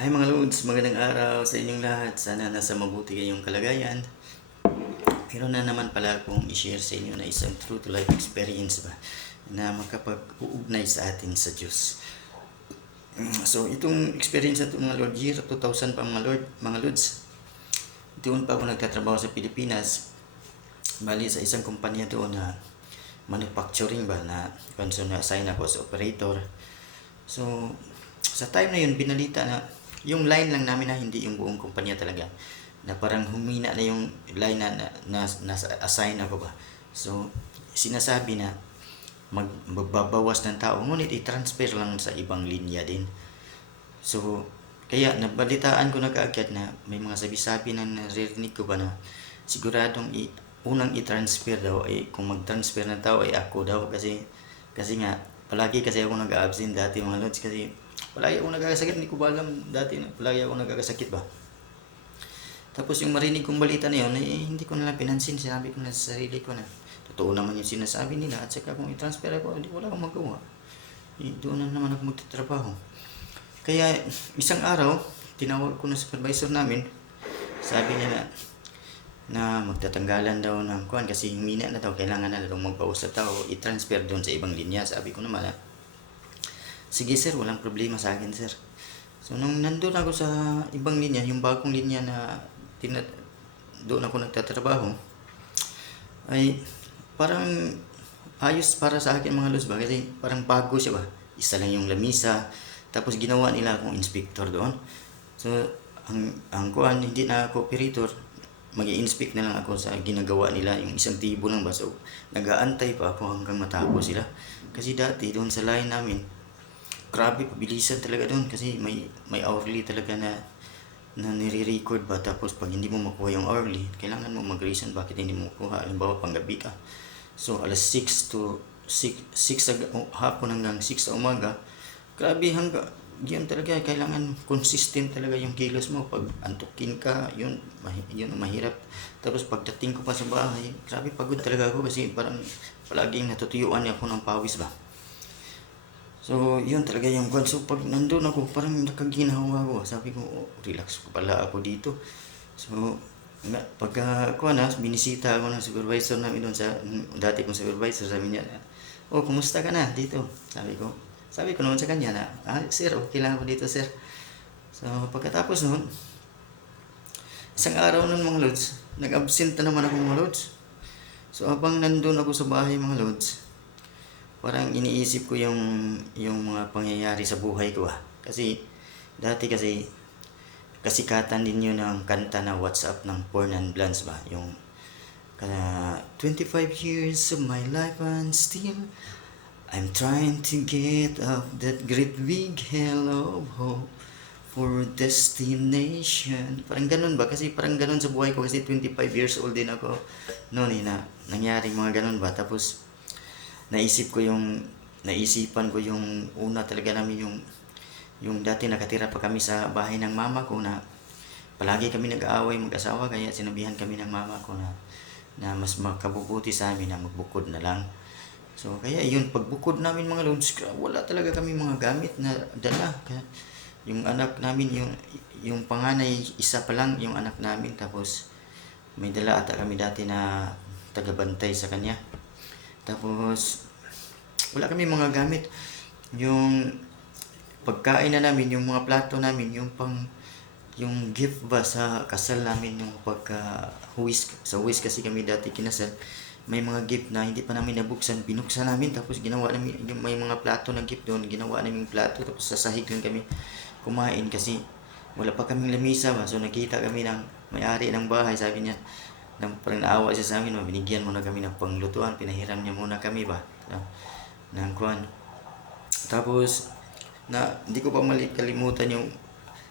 Hi mga Lods, magandang araw sa inyong lahat. Sana nasa mabuti kayong kalagayan. Meron na naman pala akong i-share sa inyo na isang true to life experience ba na makapag-uugnay sa atin sa Diyos. So itong experience na ito mga Lord, year 2000 pa mga Lods. Doon pa ako nagtatrabaho sa Pilipinas. Bali sa isang kumpanya doon na manufacturing ba na kung na-assign ako sa operator. So sa time na yun, binalita na yung line lang namin na hindi yung buong kumpanya talaga. Na parang humina na yung line na assign ako ba. So, sinasabi na magbabawas ng tao, ngunit i-transfer lang sa ibang linya din. So, kaya nabalitaan ko na kaagad na may mga sabi-sabi na naririnig ko ba na siguradong unang i-transfer daw ay kung mag-transfer ng tao ay ako daw kasi nga palagi kasi ako nag-absent dati mga lods kasi palagi ako nagkakasakit, hindi ko ba alam dati na palagi ako nagkakasakit ba. Tapos yung marinig kong balita na yun, hindi ko nalang pinansin, sinabi ko na sa sarili ko na totoo naman yung sinasabi nila at saka kung i-transfer ako, hindi wala akong magawa. Doon na naman ako magtatrabaho. Kaya isang araw, tinawag ko na supervisor namin, sabi niya na magtatanggalan daw ng kuhan kasi humina na daw, kailangan na daw magbawas sa tao, i-transfer doon sa ibang linya. Sabi ko naman sige sir, walang problema sa akin sir. So nung nandun ako sa ibang linya, yung bagong linya na doon ako nagtatrabaho, ay parang ayos para sa akin mga lods ba, kasi parang bago siya ba. Isa lang yung lamisa, tapos ginawa nila akong inspector doon. So ang kuhan, hindi na ako operator, mag-i-inspect na lang ako sa ginagawa nila, yung isang tibo lang ba. So nag-aantay pa ako hanggang matapos sila. Kasi dati doon sa line namin, grabe, pabilisan talaga doon kasi may hourly talaga na nire-record ba. Tapos pag hindi mo makuha yung hourly, kailangan mo mag-reason bakit hindi mo makuha. Halimbawa panggabi ka, so alas 6 to 6 sa hapon hanggang 6 sa umaga, grabe, hanggang yun talaga, kailangan consistent talaga yung kilos mo. Pag antukin ka, yun ang mahirap. Tapos pagdating ko pa sa bahay, grabe pagod talaga ako kasi parang palaging natutuyuan ako ng pawis ba. So, yun talaga yung kwan. So, pag nandun ako, parang nakaginawa ko. Sabi ko, relax ko pala ako dito. So, pagka binisita ako ng supervisor namin doon sa dati kong supervisor, sabi niya, kumusta ka na dito? Sabi ko naman sa kanya na, sir, okay lang ako dito, sir. So, pagkatapos noon, isang araw nun mga lods, nag-absent na naman ako mga lods. So, habang nandun ako sa bahay mga lods, parang iniisip ko yung mga pangyayari sa buhay ko. Kasi dati kasi kasikatan din yun ng kanta na WhatsApp ng Porn and Blans ba, yung 25 years of my life and still I'm trying to get up that great big hell of hope for destination. Parang ganun ba, kasi parang ganun sa buhay ko kasi 25 years old din ako noon na nangyari mga ganun ba. Tapos naisipan ko yung una talaga namin, yung dati nakatira pa kami sa bahay ng mama ko na palagi kami nag-aaway mag-asawa, kaya sinabihan kami ng mama ko na mas makabubuti sa amin na magbukod na lang. So kaya yun, pagbukod namin mga lods, wala talaga kami mga gamit na dala. Kaya yung anak namin, yung panganay, isa pa lang yung anak namin, tapos may dala ata kami dati na tagabantay sa kanya. Tapos wala kami mga gamit. Yung pagkain na namin, yung mga plato namin, yung gift ba sa kasal namin, yung huwis kasi kami dati kinasal, may mga gift na hindi pa namin nabuksan, binuksan namin, tapos ginawa namin, yung may mga plato na gift doon, ginawa namin plato, tapos sa sahig lang kami kumain kasi wala pa kaming lamisa ba. So nakita kami ng may-ari ng bahay, sabi niya, parang naawa siya sa amin, binigyan muna kami ng panglutuan, pinahiram niya muna kami ba ng kuhan. Tapos hindi ko pa kalimutan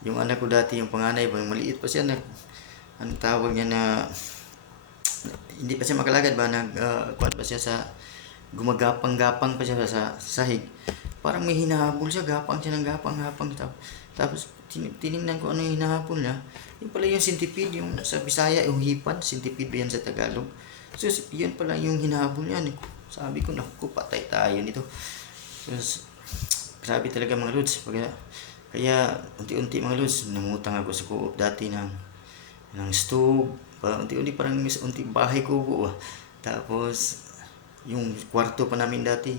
yung anak ko dati, yung panganay ba, maliit pa siya, ang tawag niya na hindi pa siya makalagad ba, kuhan pa siya sa gumagapang-gapang pa siya sa sahig. Parang may hinahabol siya, gapang siya ng gapang. Tapos tinignan ko ano yung hinahabol niya. Yun pala yung centipede, yung sa Bisaya, yung hipan, centipede ba yan sa Tagalog. So yun pala yung hinahabol niya. Sabi ko, naku, patay tayo nito. So, grabe talaga mga lods. Kaya unti-unti mga lods, nangutang ako sa co-op dati ng stove, unti-unti parang unti bahay kubo ah. Tapos yung kwarto pa namin dati,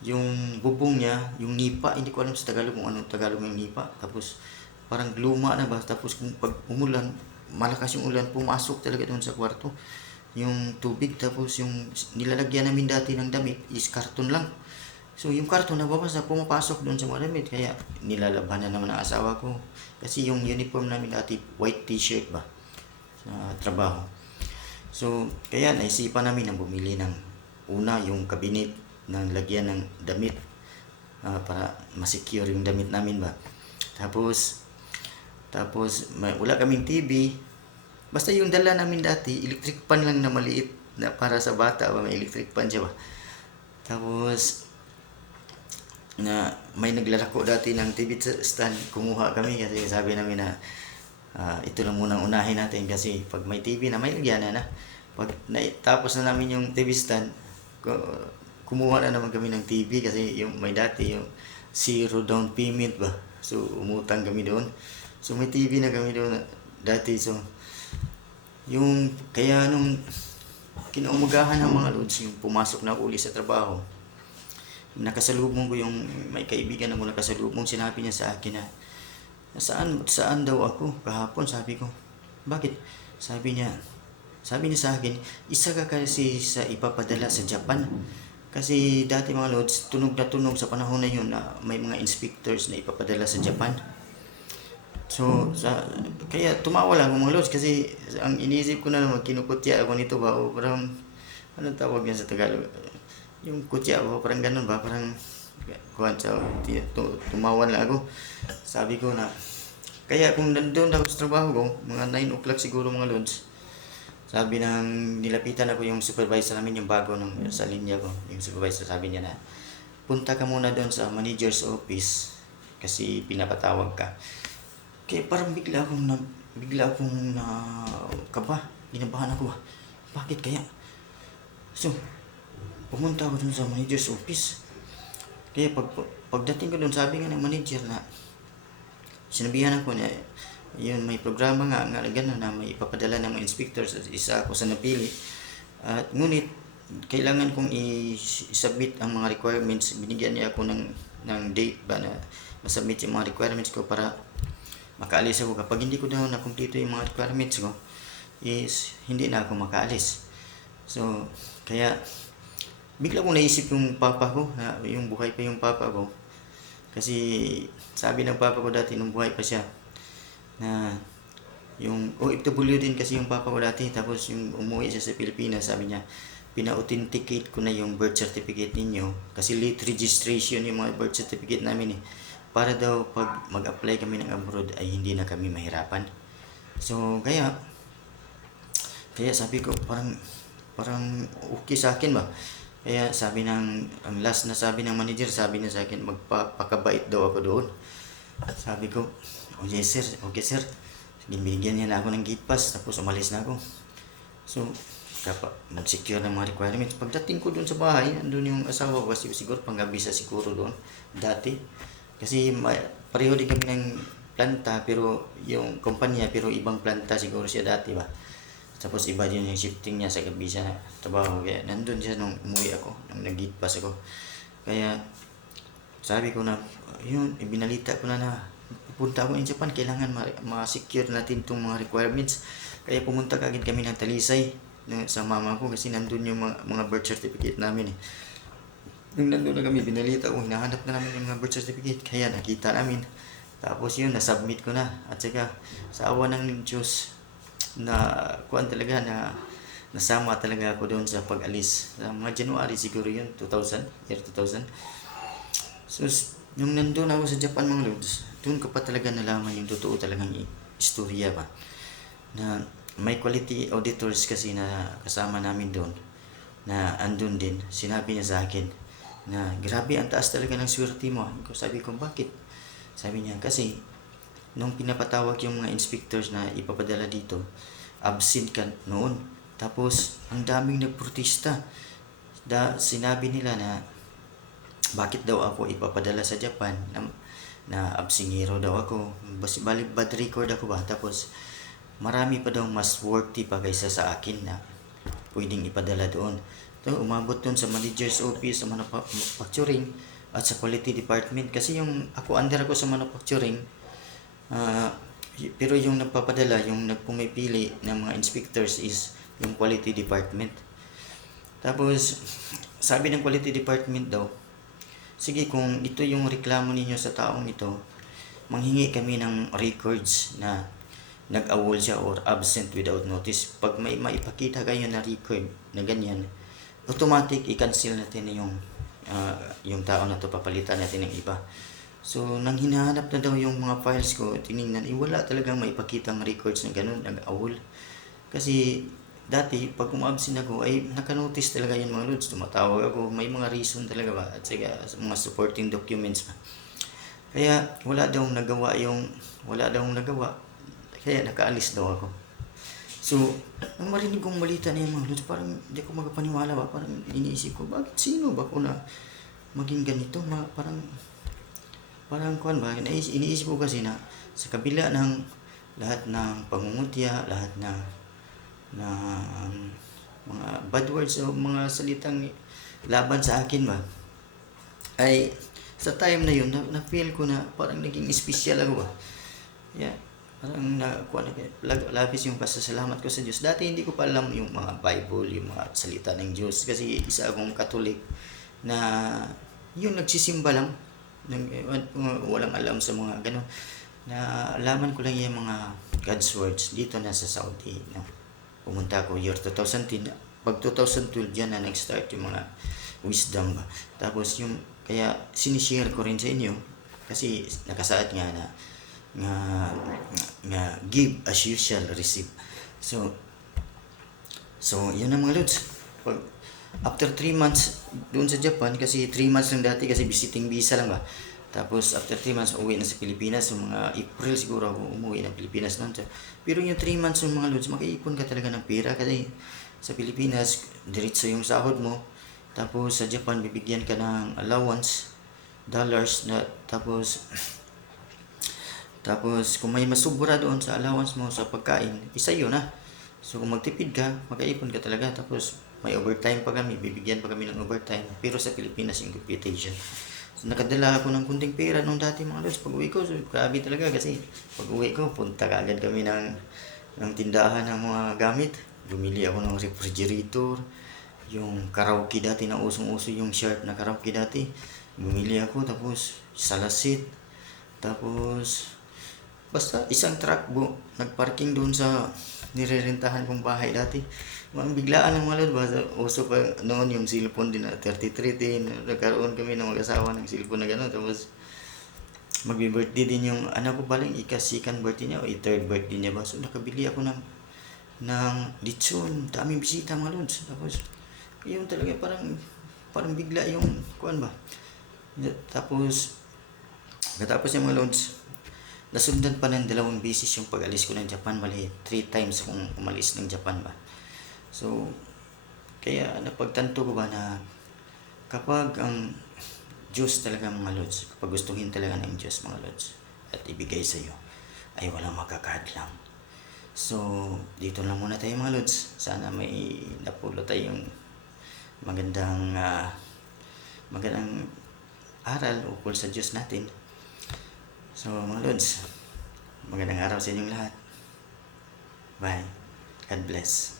yung bubong niya, yung nipa, hindi ko alam sa Tagalog kung anong Tagalog ng nipa. Tapos parang luma na ba, tapos kung pag umulan, malakas yung ulan, pumasok talaga doon sa kwarto yung tubig. Tapos yung nilalagyan namin dati ng damit is karton lang. So yung karton nababasa, pumapasok doon sa mga damit. Kaya nilalaban na naman ang asawa ko. Kasi yung uniform namin dati, white t-shirt ba, sa trabaho. So kaya naisipan namin na bumili ng una yung cabinet ng lagyan ng damit, para masecure yung damit namin ba. Tapos wala kaming TV. Basta yung dala namin dati, electric pan lang na maliit na para sa bata ba, may electric pan siya ba. Tapos na may naglalako dati ng TV stand, kumuha kami kasi sabi namin na ito lang munang unahin natin kasi pag may TV na may lagyan na. Pag tapos na namin yung TV stand, kumuha na naman kami ng TV kasi yung may dati yung zero down payment ba. So umutang kami doon. So may TV na kami doon dati. So yung kaya nung kinaumagahan ng mga lods, yung pumasok na uli sa trabaho, nakasalubong ko yung may kaibigan ako nakasalubong, sinabi niya sa akin na saan daw ako kahapon. Sabi ko, bakit? Sabi niya sa akin, isa ka kasi sa ipapadala sa Japan. Kasi dati mga lods, tunog na tunog sa panahon na yun na may mga inspectors na ipapadala sa Japan. So kaya tumawa lang ako mga lods kasi ang iniisip ko na naman, kinukutya ako nito ba, o parang anong tawag yan sa Tagalog, yung kutya ba, parang ganun ba, parang kuhan sa tumawa lang ako. Sabi ko na kaya kung nandun ako sa trabaho ko, mga 9 o'clock siguro mga lods, sabi ng nilapitan ako yung supervisor namin, yung bago sa linya ko, yung supervisor, sabi niya na punta ka muna doon sa manager's office kasi pinapatawag ka. Kaya parang bigla akong na kaba, ginabahan ako ba, bakit kaya? So pumunta ako doon sa manager's office. Kaya pagdating ko doon, sabi nga ng manager na sinabihan ako na yun, may programa nga gano'n na may ipapadala ng mga inspectors, isa ako sa napili. At ngunit kailangan kong i-submit ang mga requirements. Binigyan niya ako ng date ba na masubmit yung mga requirements ko para makaalis ako. Kapag hindi ko daw na-complete yung mga requirements ko, is hindi na ako makaalis. So kaya bigla ko naisip yung papa ko, na yung buhay pa yung papa ko. Kasi sabi ng papa ko dati nung buhay pa siya, na yung OFW din kasi yung papa ko dati. Tapos yung umuwi siya sa Pilipinas, sabi niya, pina-authenticate ko na yung birth certificate ninyo. Kasi late registration yung mga birth certificate namin eh. Para daw pag mag-apply kami ng abroad ay hindi na kami mahirapan. So kaya sabi ko parang okay sa akin ba. Kaya sabi ang last na sabi ng manager, sabi niya sa akin, magpapakabait daw ako doon. Sabi ko, oh yes sir, okay sir. Binigyan niya na ako ng gate pass, tapos umalis na ako. So nag-secure ng mga requirements. Pagdating ko doon sa bahay, andun yung asawa ko, kasi siguro panggabi sa siguro doon dati. Kasi pareho din kami ng planta, pero yung kumpanya, pero ibang planta siguro siya dati ba. Tapos iba din yung shifting niya sa gabi siya na trabaho. Kaya nandun siya nung umuwi ako, nung nag-gate pass ako. Kaya sabi ko na, yun, ibinalita ko na pupunta ako in Japan, kailangan ma-secure natin itong mga requirements. Kaya pumunta kagad kami ng Talisay sa mama ko, kasi nandun yung mga birth certificate namin eh. Nung nandun na kami, binalita ko, hinahanap na namin yung mga birth certificate. Kaya nakita namin. Tapos yun, nasubmit ko na. At saka sa awa ng Diyos, na kuan talaga, na nasama talaga ako doon sa pag-alis sa mga January siguro yun, year 2000. So nung nandun ako sa Japan mga lods, doon ko pa talaga nalaman yung totoo talagang istorya ba, na may quality auditors kasi na kasama namin doon, na andun din. Sinabi niya sa akin na grabe, ang taas talaga ng swerte mo. Sabi ko, bakit? Sabi niya, kasi nung pinapatawag yung mga inspectors na ipapadala dito, absent ka noon. Tapos ang daming nagprotesta. Sinabi nila na bakit daw ako ipapadala sa Japan, na absingero daw ako. Bali bad record ako ba? Tapos marami pa daw mas worthy pa kaysa sa akin na pwedeng ipadala doon. So, umabot doon sa manager's office, sa manufacturing, at sa quality department. Kasi yung ako, under ako sa manufacturing, ah, pero yung nagpapadala, yung nagpumipili ng mga inspectors is yung quality department. Tapos, sabi ng quality department daw, sige, kung ito yung reklamo ninyo sa taong ito, manghingi kami ng records na nag-awol siya or absent without notice. Pag may maipakita kayo na record na ganyan, automatic i-cancel natin yung tao na to, papalitan natin ng iba. So, nang hinahanap na daw yung mga files ko, tiningnan, wala talagang maipakitang records na ganun, nag-awol. Kasi, dati, pag umabsent ako, ay nakanotice talaga yung mga loads. Tumatawag ako, may mga reason talaga ba, at saka mga supporting documents pa. Kaya, wala daw nagawa. Kaya, nakaalis daw ako. So, nang marinig kong balita na yung mga loads, parang hindi ko magpaniwala ba, parang iniisip ko, bakit sino ba ko na maging ganito, parang kuan ba, iniisip ko kasi na sa kabila ng lahat ng pangungutya, lahat na mga bad words o mga salitang laban sa akin ba, ay sa time na yun, na-feel ko na parang naging special ako ba. Yeah, parang labis yung pasasalamat ko sa Diyos. Dati hindi ko pa alam yung mga Bible, yung mga salita ng Diyos. Kasi isa akong Katolik na yung nagsisimba lang, walang alam sa mga gano'n. Na alaman ko lang yung mga God's words dito na sa Saudi. No? Pumunta ako year 2010. Pag 2012 yan na nag-start yung mga wisdom ba. Tapos yung, kaya sinishare ko rin sa inyo kasi nakasaad nga na give as you shall receive. So yun ang mga lods. Pag after 3 months doon sa Japan, kasi 3 months lang dati kasi visiting visa lang ba. Tapos after 3 months uwi na sa Pilipinas. So mga April siguro ako umuwi ng Pilipinas noon. Pero yung 3 months ng mga lods, makaipon ka talaga ng pera kasi sa Pilipinas diretso yung sahod mo. Tapos sa Japan bibigyan ka ng allowance dollars na tapos kung may masubra doon sa allowance mo sa pagkain, isa yun na. So kung magtipid ka, makaipon ka talaga. Tapos may overtime pa kami, bibigyan pa kami ng overtime. Pero sa Pilipinas yung computation. So nakadala ako ng kunting pera nung dati mga lods. Pag uwi ko, so, grabe talaga kasi pag uwi ko, punta ka agad kami ng tindahan ng mga gamit. Bumili ako ng refrigerator, yung karaoke dati na usong-uso yung sharp na karaoke dati. Bumili ako, tapos salasit, tapos basta isang truck nagparking doon sa nirerentahan kong bahay dati. Biglaan ng mga lods, uso pa noon yung cellphone din na 3310. Nagkaroon kami ng mag-asawa ng cellphone na gano'n. Tapos magbi-birthday din yung anak ko, balang ika-second birthday niya o i-third birthday niya ba. So nakabili ako ng lechon, daming bisita mga lods. Tapos yun talaga parang bigla yung kuan ba. Tapos yung mga lods, nasundan pa ng 2 beses yung pag-alis ko ng Japan. Bali 3 times akong umalis ng Japan ba. So kaya napagtanto ko ba na kapag ang Diyos talaga mga lods, kapag gustuhin talaga ng Diyos mga lods at ibigay sa iyo, ay walang makakadlang. So dito lang muna tayo mga lods. Sana may napulot tayong magandang aral ukol sa Diyos natin. So mga lods, magandang araw sa inyong lahat. Bye. God bless.